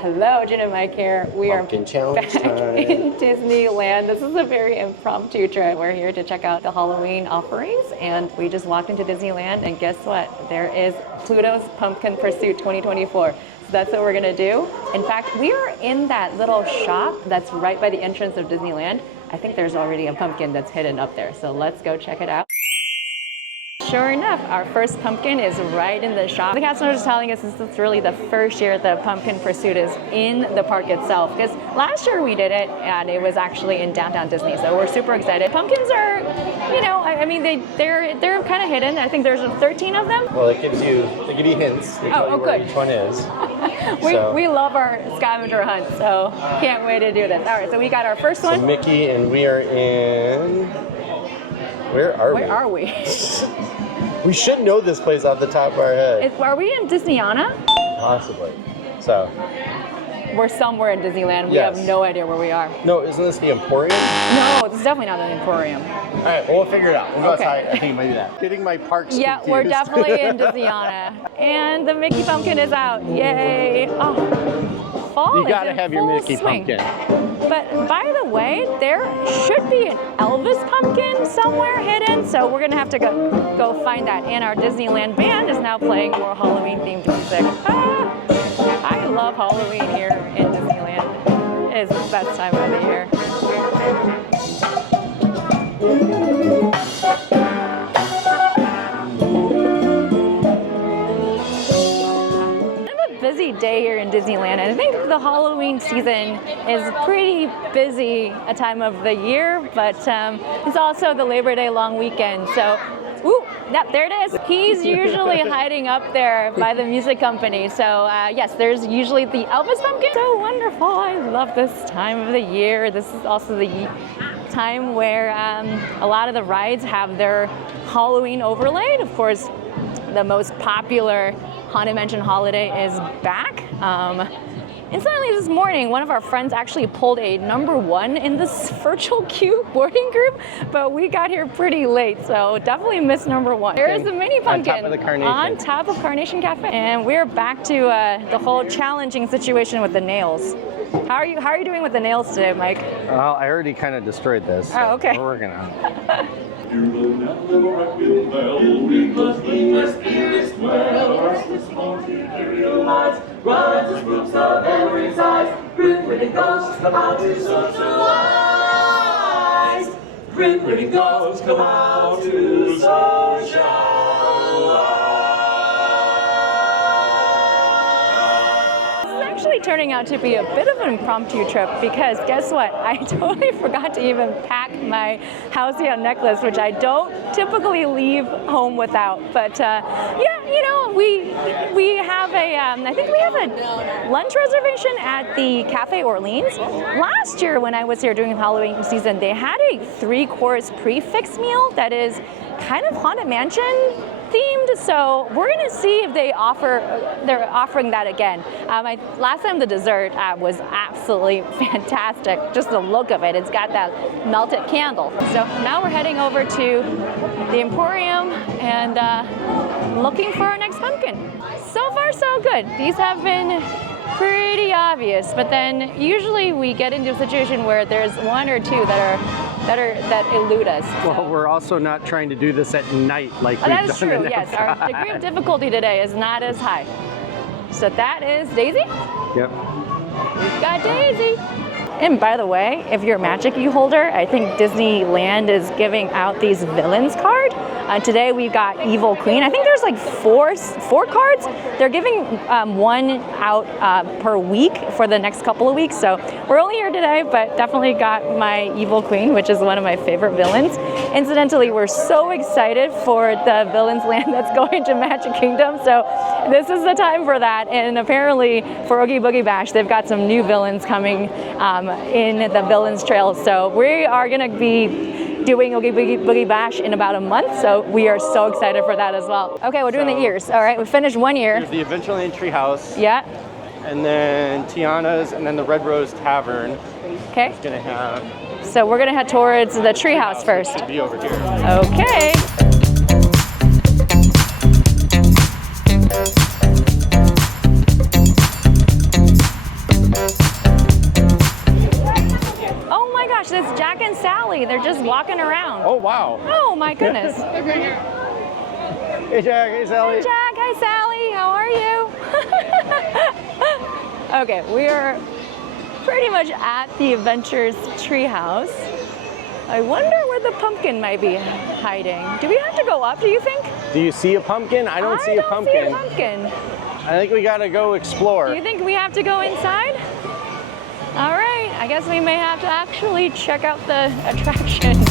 Hello, Jen and Mike here. We Pumpkin are challenge back time. in Disneyland. This is a very impromptu trip. We're here to check out the Halloween offerings, and we just walked into Disneyland, and guess what? There is Pluto's Pumpkin Pursuit 2024. So that's what we're gonna do. In fact, we are in that little shop that's right by the entrance of Disneyland. I think there's already a pumpkin that's hidden up there, so let's go check it out. Sure enough, our first pumpkin is right in the shop. The cast members are telling us this is really the first year the Pumpkin Pursuit is in the park itself, because last year we did it and it was actually in downtown Disney, so we're super excited. Pumpkins are, you know, I mean, they're kind of hidden. I think there's 13 of them. Well, they give you hints. They tell you where good. each one is. We love our scavenger hunt, so can't wait to do this. All right, so we got our first one. So Mickey, and we are in... Where are we? We should know this place off the top of our head. Are we in Disneyana? Possibly. So. We're somewhere in Disneyland. We have no idea where we are. No, isn't this the Emporium? No, this is definitely not an Emporium. All right, well, we'll figure it out. We'll go outside. I think it might be that. Getting my parks Yeah, confused. we're definitely in Disneyana. And the Mickey Pumpkin is out. Yay. Oh, fall You gotta have your Mickey swing. Pumpkin. But by the way, there should be an Elvis Pumpkin somewhere hidden, so we're gonna have to go find that. And our Disneyland band is now playing more Halloween-themed music. I love Halloween here in Disneyland. It is the best time of the year. Busy day here in Disneyland, and I think the Halloween season is pretty busy a time of the year, but it's also the Labor Day long weekend, so there it is. He's usually hiding up there by the music company, so yes, there's usually the Elvis Pumpkin. So wonderful. I love this time of the year. This is also the time where a lot of the rides have their Halloween overlaid. Of course, the most popular Haunted Mansion Holiday is back. Incidentally, this morning, one of our friends actually pulled a #1 in this virtual queue boarding group, but we got here pretty late, so definitely missed #1. There's the Minnie Pumpkin on top of the Carnation. On top of Carnation Cafe, and we're back to the whole challenging situation with the nails. How are you doing with the nails today, Mike? Well, I already kind of destroyed this. So okay. We're working on it. We must hear this well. Christmas morning, materialize. Rides and groups of every size. Grin-grinning ghosts come out to socialize. Grin-grinning ghosts come out to socialize. Turning out to be a bit of an impromptu trip, because guess what? I totally forgot to even pack my Halcyon necklace, which I don't typically leave home without. But yeah, you know, we have I think we have a lunch reservation at the Café Orleans. Last year when I was here during Halloween season, they had a 3-course Prix Fixe meal that is kind of Haunted Mansion themed, so we're gonna see if they're offering that again. Last time the dessert was absolutely fantastic. Just the look of it, it's got that melted candle. So now we're heading over to the Emporium and looking for our next pumpkin. So far so good. These have been pretty obvious, but then usually we get into a situation where there's 1 or 2 that elude us. So. Well, we're also not trying to do this at night like we've done. That is true, yes. Our degree of difficulty today is not as high. So that is Daisy? Yep. We've got Daisy. And by the way, if you're a Magic U holder, I think Disneyland is giving out these villains card. Today we got Evil Queen. I think there's like four cards. They're giving one out per week for the next couple of weeks. So we're only here today, but definitely got my Evil Queen, which is one of my favorite villains. Incidentally, we're so excited for the Villains Land that's going to Magic Kingdom. So this is the time for that. And apparently for Oogie Boogie Bash, they've got some new villains coming in the Villains Trail. So we are gonna be doing Oogie Boogie Bash in about a month, so we are so excited for that as well. Okay, we're doing the ears. All right, we finished 1 year. There's the Adventureland Treehouse. Yeah. And then Tiana's, and then the Red Rose Tavern. Okay. It's gonna have. So we're gonna head towards the treehouse first. Be over here. Okay. Sally. They're just walking around. Oh, wow. Oh my goodness. Hey, Jack. Hey, Sally. Hi, Jack. Hi, Sally. How are you? Okay, we are pretty much at the Adventures treehouse. I wonder where the pumpkin might be hiding. Do we have to go up, do you think? Do you see a pumpkin? I don't see a pumpkin. I don't see a pumpkin. I think we gotta go explore. Do you think we have to go inside? All right, I guess we may have to actually check out the attraction.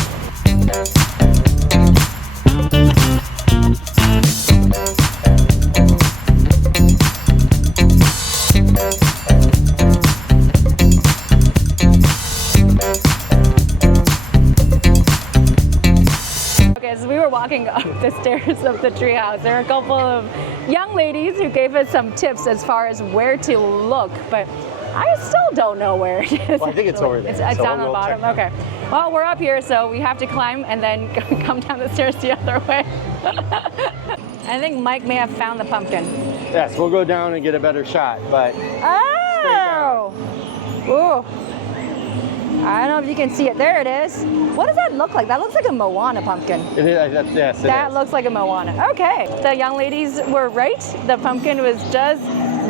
We were walking up the stairs of the treehouse. There are a couple of young ladies who gave us some tips as far as where to look, but I still don't know where it is. Well, I think it's over there. It's down on the bottom. Okay. Well, we're up here, so we have to climb and then come down the stairs the other way. I think Mike may have found the pumpkin. Yes, we'll go down and get a better shot, but Oh! Ooh. I don't know if you can see it. There it is. What does that look like? That looks like a Moana pumpkin. it is. Yes, That looks like a Moana. Okay. The young ladies were right. The pumpkin was just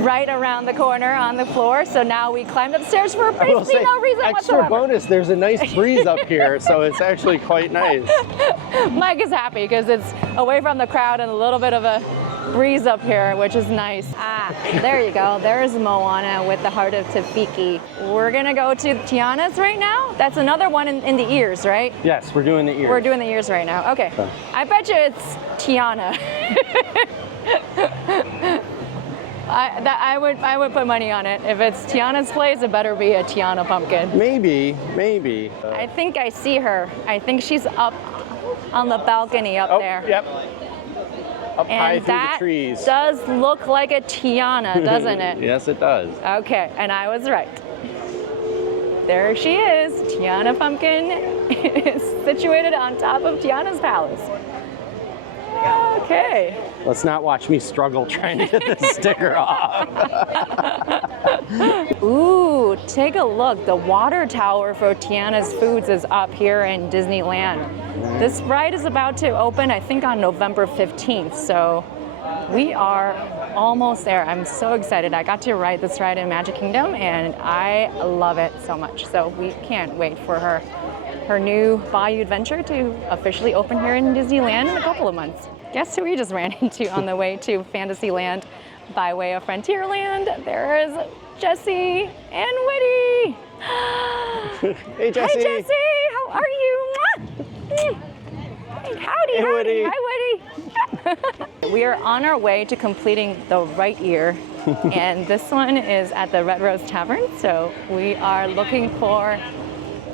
right around the corner on the floor. So now we climbed upstairs for basically no reason extra whatsoever. bonus, there's a nice breeze up here, so it's actually quite nice. Mike is happy because it's away from the crowd and a little bit of a breeze up here, which is nice. Ah, there you go. There's Moana with the heart of Tafiki. We're gonna go to Tiana's right now. That's another one in the ears, right? Yes, we're doing the ears. We're doing the ears right now. Okay. I bet you it's Tiana. I would put money on it. If it's Tiana's place, it better be a Tiana Pumpkin. Maybe. I think I see her. I think she's up on the balcony up there. Yep. Up high And through that the trees. does look like a Tiana, doesn't it? Yes, it does. Okay, and I was right. There she is. Tiana Pumpkin is situated on top of Tiana's palace. Okay. Let's not watch me struggle trying to get this sticker off. Ooh, take a look. The water tower for Tiana's Foods is up here in Disneyland. This ride is about to open, I think, on November 15th. So we are almost there. I'm so excited. I got to ride this ride in Magic Kingdom and I love it so much. So we can't wait for her new Bayou adventure to officially open here in Disneyland in a couple of months. Guess who we just ran into on the way to Fantasyland by way of Frontierland? There's Jessie and Woody. Hey, Jessie. Hi, Jessie. How are you? Howdy, Hey, howdy. Woody. Hi, Woody. We are on our way to completing the right ear, and this one is at the Red Rose Tavern. So we are looking for.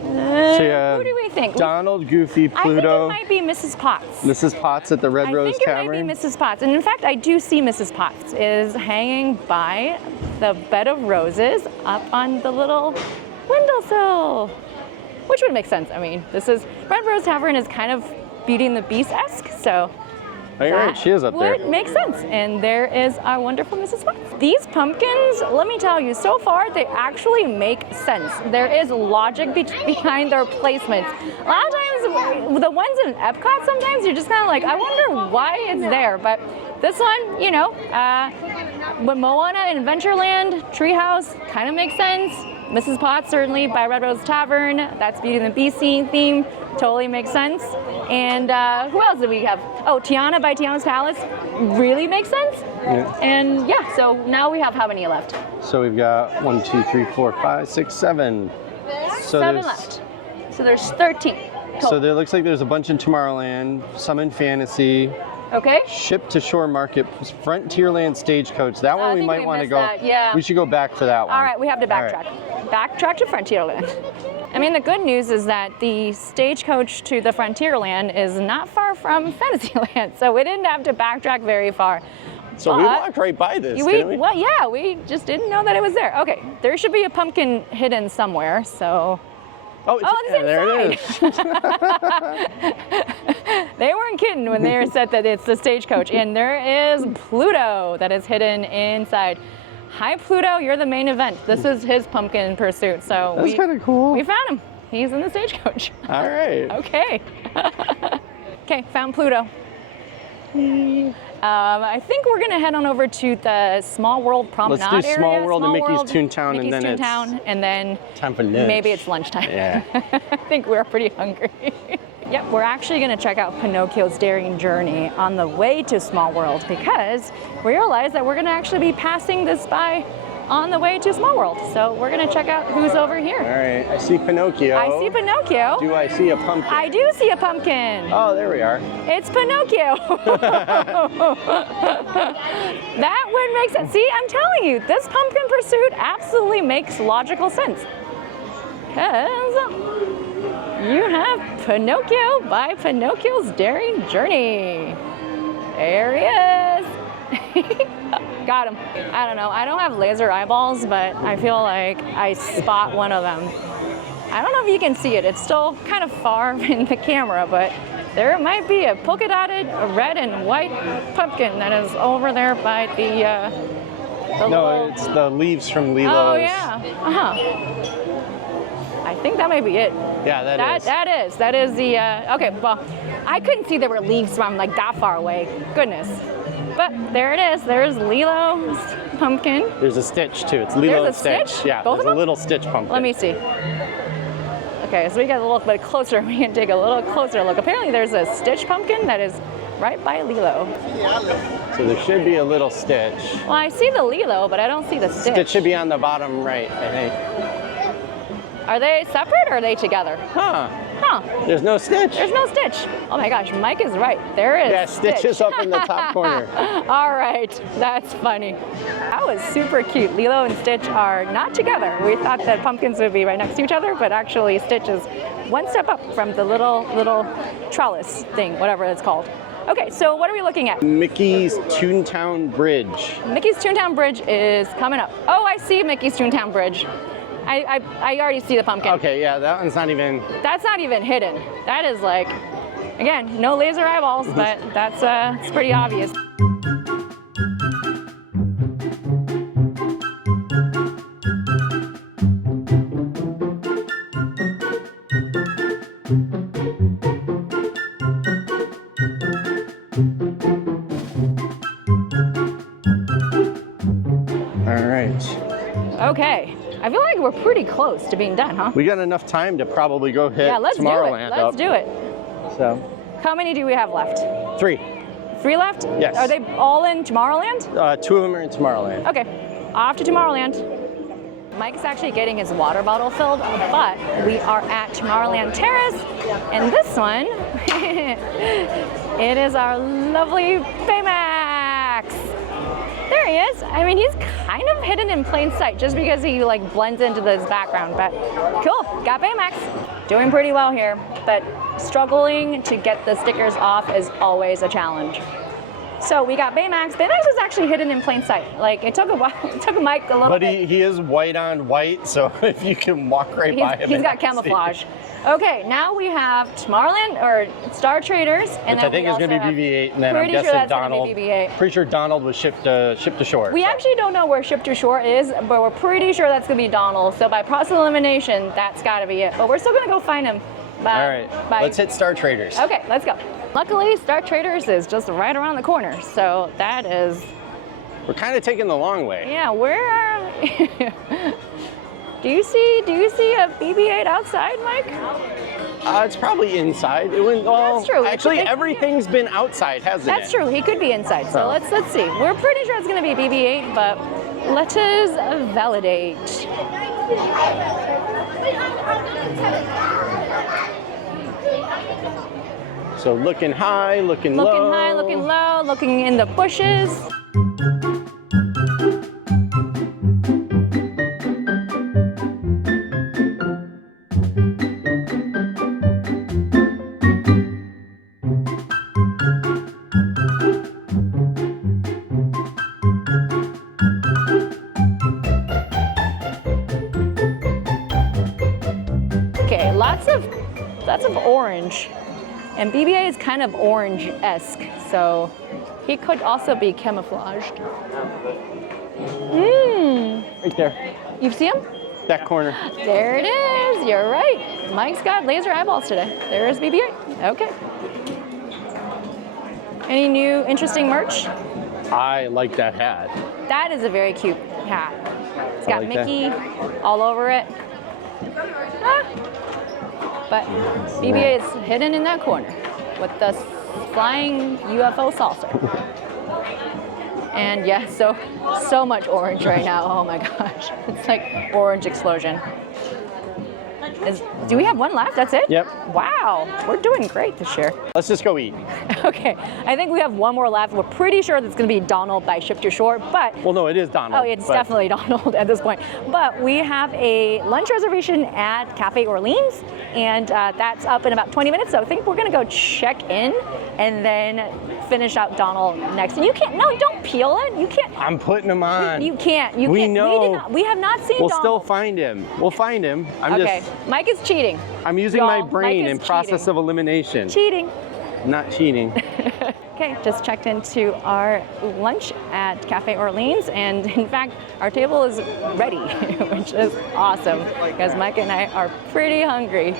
Who do we think? Donald, Goofy, Pluto. I think it might be Mrs. Potts. Mrs. Potts at the Red Rose Tavern. I think it might be Mrs. Potts. And in fact, I do see Mrs. Potts is hanging by the bed of roses up on the little windowsill, which would make sense. I mean, this is Red Rose Tavern is kind of Beauty and the Beast-esque, so Oh, you're right, she is up there. would make sense. And there is our wonderful Mrs. Potts. These pumpkins, let me tell you, so far they actually make sense. There is logic behind their placements. A lot of times, the ones in Epcot, sometimes you're just kind of like, I wonder why it's there. But this one, you know, with Moana in Adventureland, Treehouse, kind of makes sense. Mrs. Potts, certainly by Red Rose Tavern, that's Beauty and the Beast theme, totally makes sense. And who else do we have? Oh, Tiana by Tiana's Palace, really makes sense. Yeah. And yeah, so now we have how many left? So we've got 1, 2, 3, 4, 5, 6, 7. So 7 there's- left. So there's 13 total. So there looks like there's a bunch in Tomorrowland, some in Fantasy, Okay. Ship to Shore Market, Frontierland Stagecoach. That one I we think might we want to missed go. that, yeah. We should go back for that one. All right, we have to All right. backtrack. Backtrack to Frontierland. I mean, the good news is that the stagecoach to the Frontierland is not far from Fantasyland, so we didn't have to backtrack very far. So we But walked right by this, didn't we? Well, yeah, we just didn't know that it was there. Okay, there should be a pumpkin hidden somewhere, so. Oh, it's there it is. They weren't kidding when they said that it's the stagecoach. And there is Pluto that is hidden inside. Hi, Pluto, you're the main event. This is his pumpkin pursuit. So That's kind of cool. we found him. He's in the stagecoach. All right. Okay. Okay, found Pluto. I think we're gonna head on over to the Small World Promenade area. Let's do Small World and Mickey's World, Toontown, Mickey's and then Toontown, and then time for lunch. maybe it's lunchtime. Yeah. I think we're pretty hungry. Yep, we're actually gonna check out Pinocchio's Daring Journey on the way to Small World because we realized that we're gonna actually be passing this by on the way to Small World. So we're gonna check out who's over here. All right, I see Pinocchio. I see Pinocchio. Do I see a pumpkin? I do see a pumpkin. Oh, there we are. It's Pinocchio. That would make sense. See, I'm telling you, this pumpkin pursuit absolutely makes logical sense. Because you have Pinocchio by Pinocchio's Daring Journey. There he is. Got him. I don't know. I don't have laser eyeballs, but I feel like I spot one of them. I don't know if you can see it. It's still kind of far in the camera, but there might be a polka dotted red and white pumpkin that is over there by the No, it's the leaves from Lilo's. Oh, yeah. I think that might be it. Yeah, that is. That is the, okay, well, I couldn't see there were leaves from like that far away. Goodness. But there it is. There's Lilo's pumpkin. There's a Stitch too. It's Lilo and There's a Stitch? Yeah, Both there's of a them? little Stitch pumpkin. Let me see. Okay, so we got a little bit closer. We can take a little closer look. Apparently there's a Stitch pumpkin that is right by Lilo. So there should be a little Stitch. Well, I see the Lilo, but I don't see the Stitch. Stitch should be on the bottom right, I think. Are they separate or are they together? Huh. Huh. There's no Stitch. There's no Stitch. Oh my gosh, Mike is right. There is Yeah, Stitch is up in the top corner. All right, that's funny. That was super cute. Lilo and Stitch are not together. We thought that pumpkins would be right next to each other, but actually Stitch is one step up from the little trellis thing, whatever it's called. Okay, so what are we looking at? Mickey's Toontown Bridge. Mickey's Toontown Bridge is coming up. Oh, I see Mickey's Toontown Bridge. I already see the pumpkin. Okay, yeah, that one's not even... That's not even hidden. That is like, again, no laser eyeballs, but that's it's pretty obvious. All right. Okay. I feel like we're pretty close to being done, huh? We got enough time to probably go hit Tomorrowland up. Let's do it. So. How many do we have left? 3. 3 left? Yes. Are they all in Tomorrowland? 2 of them are in Tomorrowland. Okay. Off to Tomorrowland. Mike's actually getting his water bottle filled, but we are at Tomorrowland Terrace, and this one, it is our lovely Baymax. There he is. I mean, he's kind of hidden in plain sight just because he like blends into this background, but cool, got Baymax. Doing pretty well here, but struggling to get the stickers off is always a challenge. So we got Baymax. Baymax is actually hidden in plain sight. Like it took a while, it took Mike a little bit. But he is white on white, so if you can walk right by him. He's got camouflage. Okay, now we have Tomorrowland or Star Traders, and Which I think is going to be BB-8, and then I'm guessing sure that's Donald. Gonna be BB-8. Pretty sure Donald was shipped to shore. We actually don't know where Ship to Shore is, but we're pretty sure that's going to be Donald. So by process of elimination, that's got to be it. But we're still going to go find him. All right, let's hit Star Traders. Okay, let's go. Luckily, Star Traders is just right around the corner, so that is... We're kind of taking the long way. Yeah, where are... Do you see a BB-8 outside, Mike? It's probably inside. It went, well, That's true. Actually, everything's been outside, hasn't it? That's true. He could be inside. So let's see. We're pretty sure it's going to be BB-8, but let us validate. So looking high, looking low. Looking high, looking low, looking in the bushes. Okay, lots of orange. And BB-8 is kind of orange-esque, so he could also be camouflaged. Right there. You see him? That corner. There it is. You're right. Mike's got laser eyeballs today. There is BB-8. Okay. Any new interesting merch? I like that hat. That is a very cute hat. It's got like Mickey all over it. Ah. But BB-8 is hidden in that corner with the flying UFO saucer. And yeah, so much orange right now. Oh my gosh. It's like orange explosion. Do we have one left? That's it? Yep. Wow, we're doing great this year. Let's just go eat. Okay, I think we have one more left. We're pretty sure that's going to be Donald by Ship to Shore, but... Well, no, it is Donald. Oh, it's definitely Donald at this point. But we have a lunch reservation at Café Orleans, and that's up in about 20 minutes, so I think we're going to go check in and then finish out Donald next. And you can't, no, don't peel it. You can't. I'm putting him on. You can't. You we can't. know. We have not seen We'll Donald. still find him. We'll find him. Okay, Mike is cheating. I'm using my brain in process of elimination. Cheating. Not cheating. Okay, just checked into our lunch at Café Orleans, and in fact, our table is ready, which is awesome because Mike and I are pretty hungry.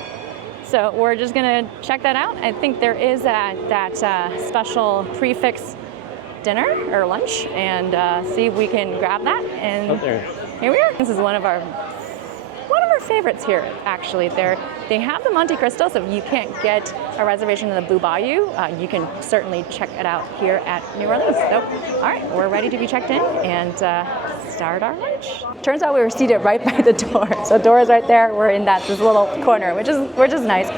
So we're just gonna check that out. I think there is that special Prix Fixe dinner or lunch, and see if we can grab that. And here we are. This is one of our favorites here, actually. They have the Monte Cristo, so if you can't get a reservation in the Blue Bayou, you can certainly check it out here at New Orleans. So, all right, we're ready to be checked in and start our lunch. Turns out we were seated right by the door. So the door is right there. We're in this little corner, which is nice.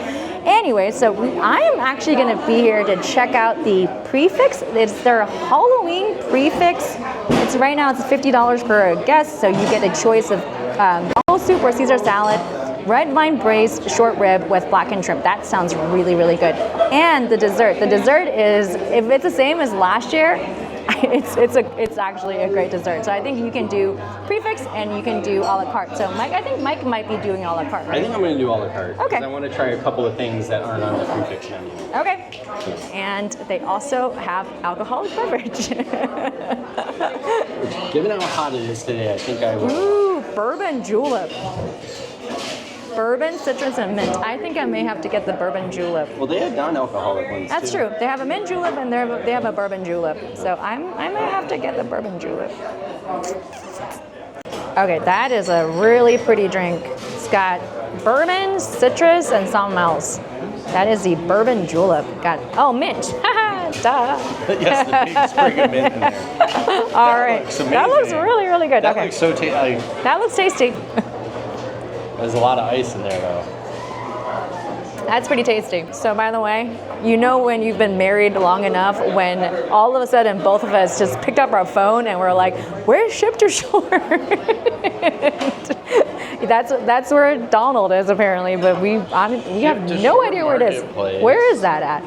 Anyway, so I am actually going to be here to check out the Prix Fixe. It's their Halloween Prix Fixe. Right now it's $50 for a guest, so you get a choice of soup or Caesar salad, red wine braised short rib with blackened shrimp. That sounds really, really good. And the dessert. The dessert is, if it's the same as last year, it's actually a great dessert. So I think you can do Prix Fixe and you can do a la carte. So Mike, I think Mike might be doing a la carte, right? I think I'm going to do a la carte. Okay. I want to try a couple of things that aren't on the Prix Fixe menu. Okay. And they also have alcoholic beverage. Given how hot it is today, I think I will. Ooh, Bourbon Julep. Bourbon, citrus, and mint. I think I may have to get the Bourbon Julep. Well, they have non-alcoholic ones That's too. true. They have a mint julep and they have a Bourbon Julep. So I may have to get the Bourbon Julep. Okay, that is a really pretty drink. It's got bourbon, citrus, and something else. That is the Bourbon Julep. Got mint. Duh. Yes, the big sprig of mint in there. All right. That looks really, really good. That okay. looks so tasty. That looks tasty. There's a lot of ice in there, though. That's pretty tasty. So by the way, you know when you've been married long enough when all of a sudden both of us just picked up our phone and we're like, where's Ship to Shore? That's where Donald is apparently, but we have no idea where it is. Where is that at?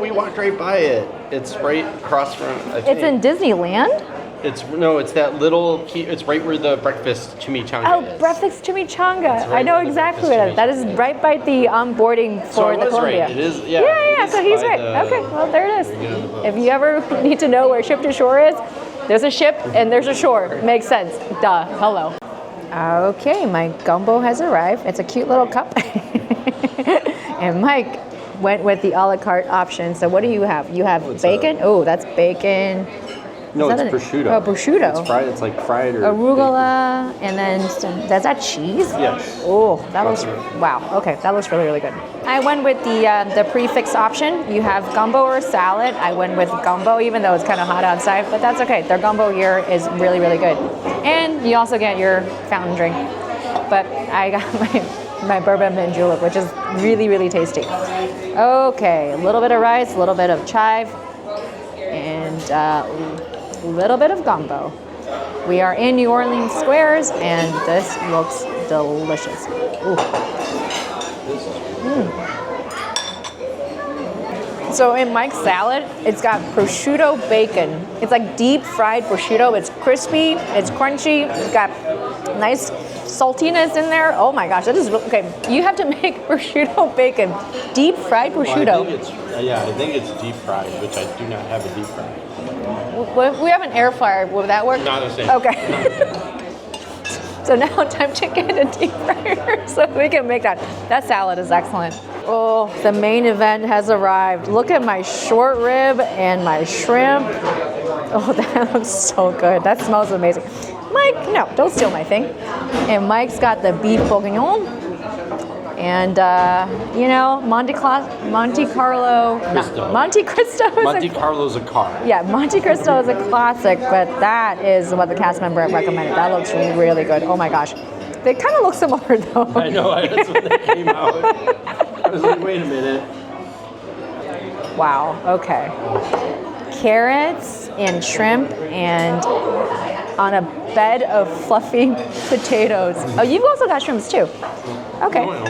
We walked right by it. It's right across from. It's in Disneyland? It's that little. It's right where the breakfast chimichanga is. Oh, breakfast chimichanga. Right I know where the exactly where that is. That is right by the onboarding for the Columbia. Right. It is. Yeah. Yeah. So he's right. Okay. Well, there it is. If you ever need to know where Ship to Shore is, there's a ship and there's a shore. Makes sense. Duh. Hello. Okay, my gumbo has arrived. It's a cute little cup. And Mike went with the a la carte option. So what do you have? You have bacon? Oh, that's bacon. No, it's prosciutto. Oh, prosciutto. It's fried. It's like fried or arugula, and then does that cheese? Yes. Oh, that looks wow. Okay, that looks really, really good. I went with the Prix Fixe option. You have gumbo or salad. I went with gumbo, even though it's kind of hot outside, but that's okay. Their gumbo here is really, really good, and you also get your fountain drink. But I got my bourbon mint julep, which is really, really tasty. Okay, a little bit of rice, a little bit of chive, and a little bit of gumbo. We are in New Orleans Squares, and this looks delicious. Ooh. So in Mike's salad, it's got prosciutto bacon. It's like deep fried prosciutto. It's crispy, it's crunchy, it's got nice saltiness in there. Oh my gosh, that is okay. You have to make prosciutto bacon, deep fried prosciutto. I think it's deep fried, which I do not have a deep fried. We have an air fryer. Would that work? Not the same. Okay. So now time to get a deep fryer so we can make that. That salad is excellent. Oh, the main event has arrived. Look at my short rib and my shrimp. Oh, that looks so good. That smells amazing. Mike, no, don't steal my thing. And Mike's got the beef bourguignon. And, you know, Monte Carlo. Monte Carlo's a car. Yeah, Monte Cristo is a classic, but that is what the cast member recommended. That looks really good. Oh my gosh. They kind of look similar though. I know, that's when they came out. I was like, wait a minute. Wow, okay. Carrots and shrimp and on a bed of fluffy potatoes. Oh, you've also got shrimps too. Okay. No,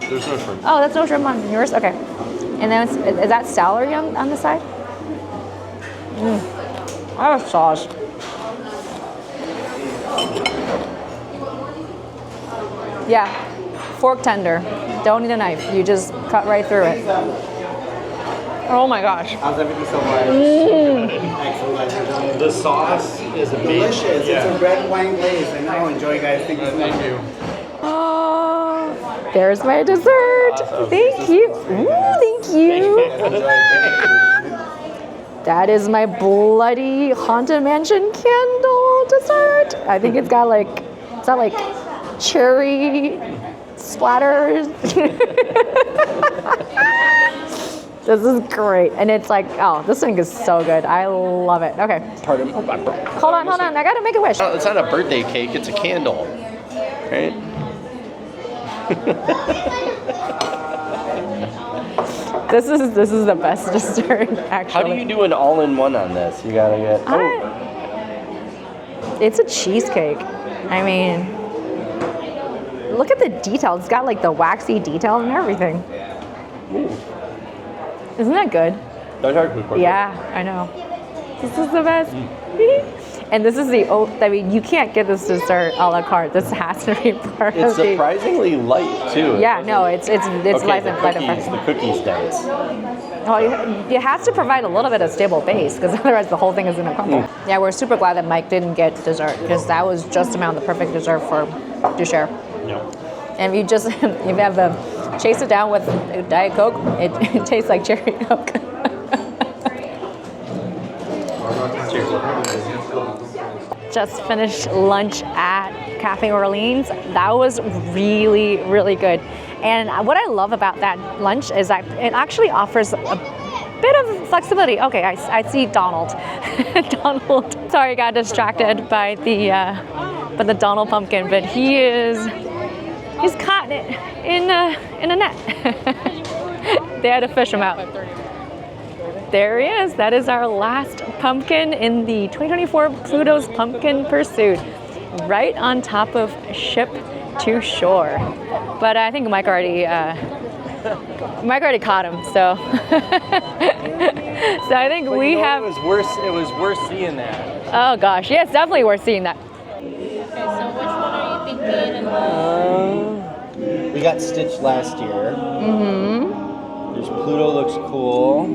there's no shrimp. Oh, that's no shrimp on yours? Okay. And then is that celery on the side? Oh, sauce. Yeah, fork tender. Don't need a knife. You just cut right through it. Oh my gosh. How's everything so far? The sauce is amazing. Delicious. Yeah. It's a red wine glaze. And I enjoy, guys. Thank you so much. Thank you. Oh, there's my dessert. Awesome. Thank you. Ooh, thank you. That is my bloody Haunted Mansion candle dessert. I think it's got like, is that like cherry splatters? This is great. And it's like, oh, this thing is so good. I love it. Okay. Pardon. Hold on. I gotta make a wish. It's not a birthday cake, it's a candle. Right? This is the best dessert, actually. How do you do an all-in-one on this? You gotta get. It's a cheesecake. I mean, look at the detail. It's got like the waxy detail and everything. Ooh. Isn't that good? Yeah, I know. This is the best. And this is I mean, you can't get this dessert a la carte. This has to be part It's of the... surprisingly light too. Yeah, no, it's okay, light and the cookies dense. Well, you have to provide a little bit of stable base because otherwise the whole thing is gonna crumble. Yeah, we're super glad that Mike didn't get dessert because that was just about the perfect dessert to share. Yeah. And if you have them chase it down with Diet Coke, it tastes like cherry Coke. Just finished lunch at Café Orleans. That was really, really good. And what I love about that lunch is that it actually offers a bit of flexibility. Okay, I see Donald. Donald. Sorry, I got distracted by the Donald Pumpkin, but he's caught in a net. They had to fish him out. There he is. That is our last pumpkin in the 2024 Pluto's Pumpkin Pursuit, right on top of Ship to Shore. But I think Mike already caught him. So, so I think we have. It was worth seeing that. Oh gosh, yeah, it's definitely worth seeing that. Okay, so which one are you thinking? We got Stitch last year. There's Pluto looks cool.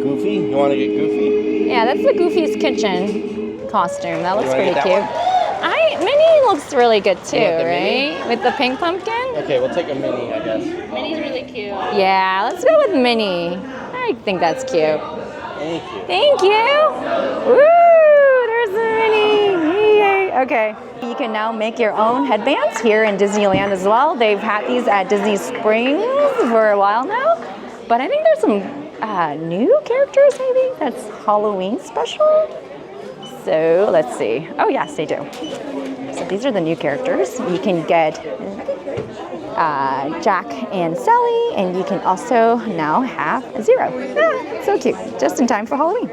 Goofy? You want to get Goofy? Yeah, that's the Goofy's Kitchen costume. That looks wanna pretty get cute. that Minnie looks really good too, want the right? Minnie? With the pink pumpkin? Okay, we'll take a mini, I guess. Minnie's really cute. Yeah, let's go with Minnie. I think that's cute. Thank you. Thank you. Woo! There's the Minnie. Yay. Okay. You can now make your own headbands here in Disneyland as well. They've had these at Disney Springs for a while now, but I think there's some new characters maybe that's Halloween special. So let's see. Oh yes, they do. So these are the new characters. You can get Jack and Sally, and you can also now have Zero. Ah, so cute. Just in time for Halloween.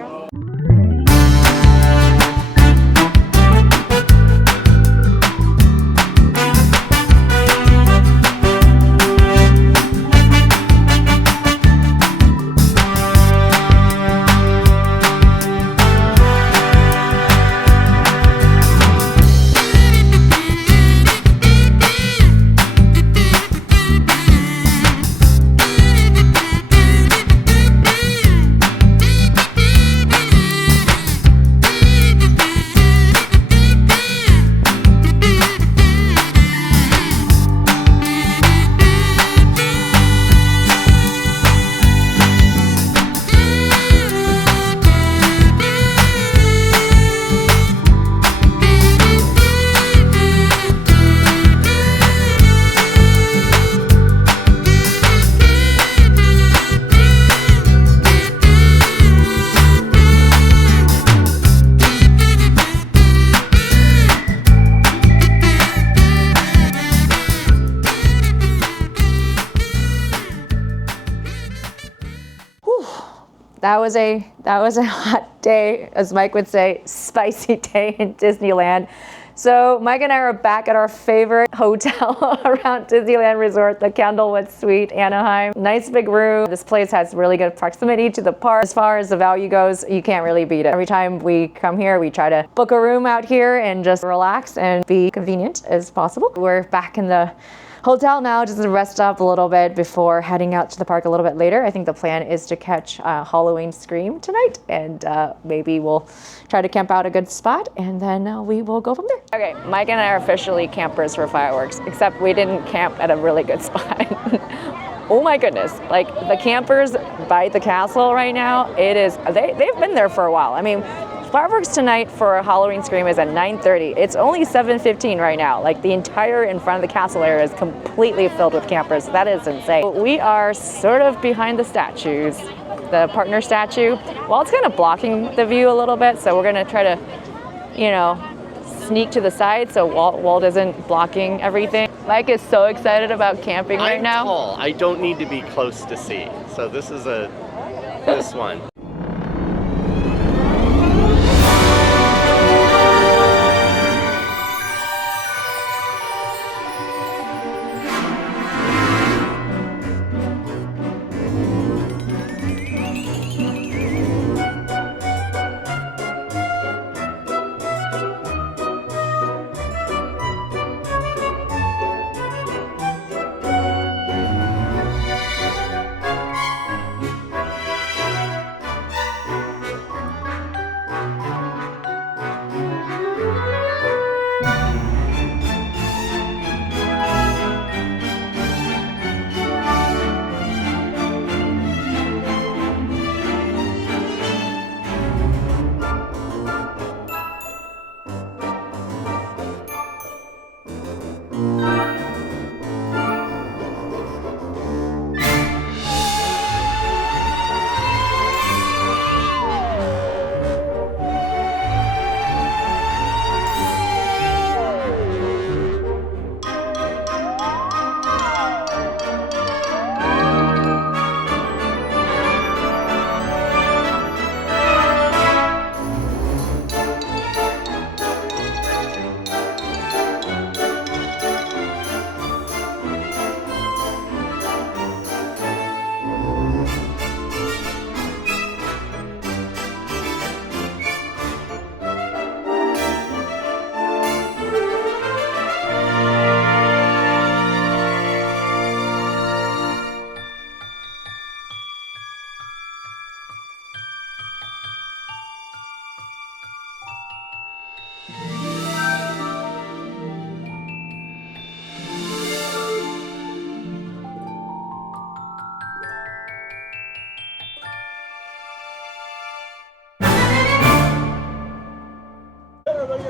that was a hot day, as Mike would say, spicy day in Disneyland. So Mike and I are back at our favorite hotel around Disneyland Resort, the Candlewood Suite, Anaheim. Nice big room. This place has really good proximity to the park. As far as the value goes, you can't really beat it. Every time we come here, we try to book a room out here and just relax and be convenient as possible. We're back in the hotel now, just to rest up a little bit before heading out to the park a little bit later. I think the plan is to catch Halloween Scream tonight, and maybe we'll try to camp out a good spot, and then we will go from there. Okay, Mike and I are officially campers for fireworks, except we didn't camp at a really good spot. Oh my goodness, like the campers by the castle right now, they've been there for a while. I mean, fireworks tonight for Halloween Scream is at 9:30. It's only 7:15 right now. Like the entire in front of the castle area is completely filled with campers. That is insane. We are sort of behind the statues. The partner statue, well, it's kind of blocking the view a little bit, so we're gonna try to, sneak to the side so Walt isn't blocking everything. Mike is so excited about camping right now. I'm tall. I don't need to be close to see. So this is this one.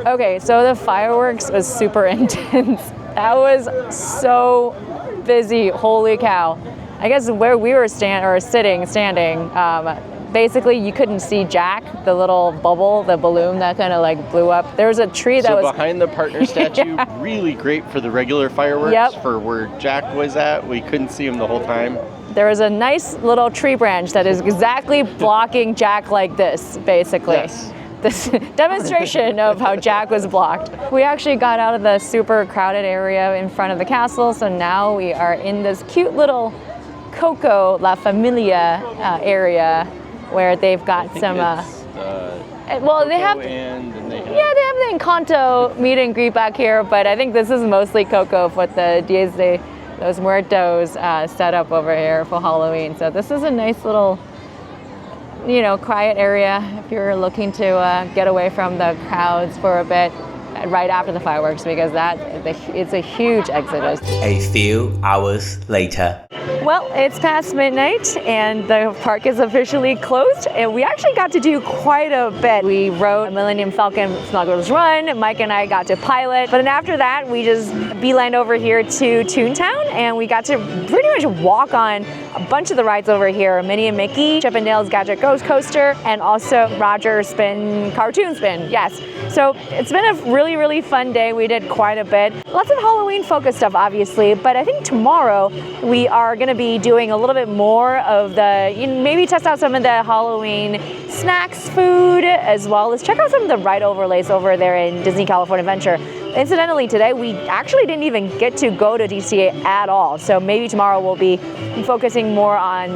Okay, so the fireworks was super intense. That was so busy, holy cow. I guess where we were standing, basically you couldn't see Jack, the little bubble, the balloon that kind of like blew up. There was a tree that was... So behind the partner statue, yeah. Really great for the regular fireworks. Yep. For where Jack was at, we couldn't see him the whole time. There was a nice little tree branch that is exactly blocking Jack like this, basically. Yes. This demonstration of how Jack was blocked. We actually got out of the super crowded area in front of the castle, so now we are in this cute little Coco La Familia area where they've got some... well, they have... Yeah, they have the Encanto meet and greet back here, but I think this is mostly Coco with the Diez de los Muertos set up over here for Halloween. So this is a nice little, quiet area if you're looking to get away from the crowds for a bit right after the fireworks, because it's a huge exodus. A few hours later. Well, it's past midnight and the park is officially closed, and we actually got to do quite a bit. We rode a Millennium Falcon Smuggler's Run. Mike and I got to pilot, but then after that we just beelined over here to Toontown, and we got to pretty much walk on a bunch of the rides over here. Minnie and Mickey, Chip and Dale's Gadget Ghost Coaster, and also Roger Spin Cartoon Spin. Yes, so it's been a really fun day. We did quite a bit. Lots of Halloween focused stuff, obviously, but I think tomorrow we are going to be doing a little bit more of the, maybe test out some of the Halloween snacks, food, as well as check out some of the ride overlays over there in Disney California Adventure. Incidentally, today we actually didn't even get to go to DCA at all, so maybe tomorrow we'll be focusing more on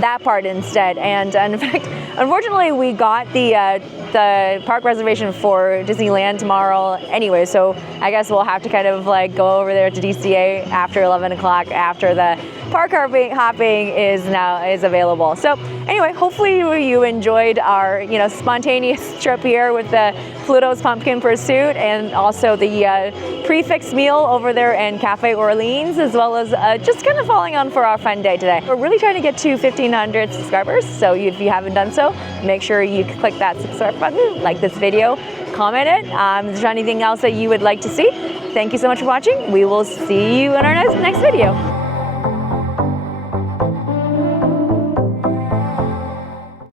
that part instead. And in fact, unfortunately, we got the park reservation for Disneyland tomorrow anyway, so I guess we'll have to kind of like go over there to DCA after 11 o'clock after the park hopping is available. So anyway, hopefully you enjoyed our spontaneous trip here with the Pluto's Pumpkin Pursuit and also the Prix Fixe meal over there in Café Orleans, as well as just kind of following on for our fun day today. We're really trying to get to 1,500 subscribers, so if you haven't done so, make sure you click that subscribe button, like this video, comment it. Is there anything else that you would like to see? Thank you so much for watching. We will see you in our next video.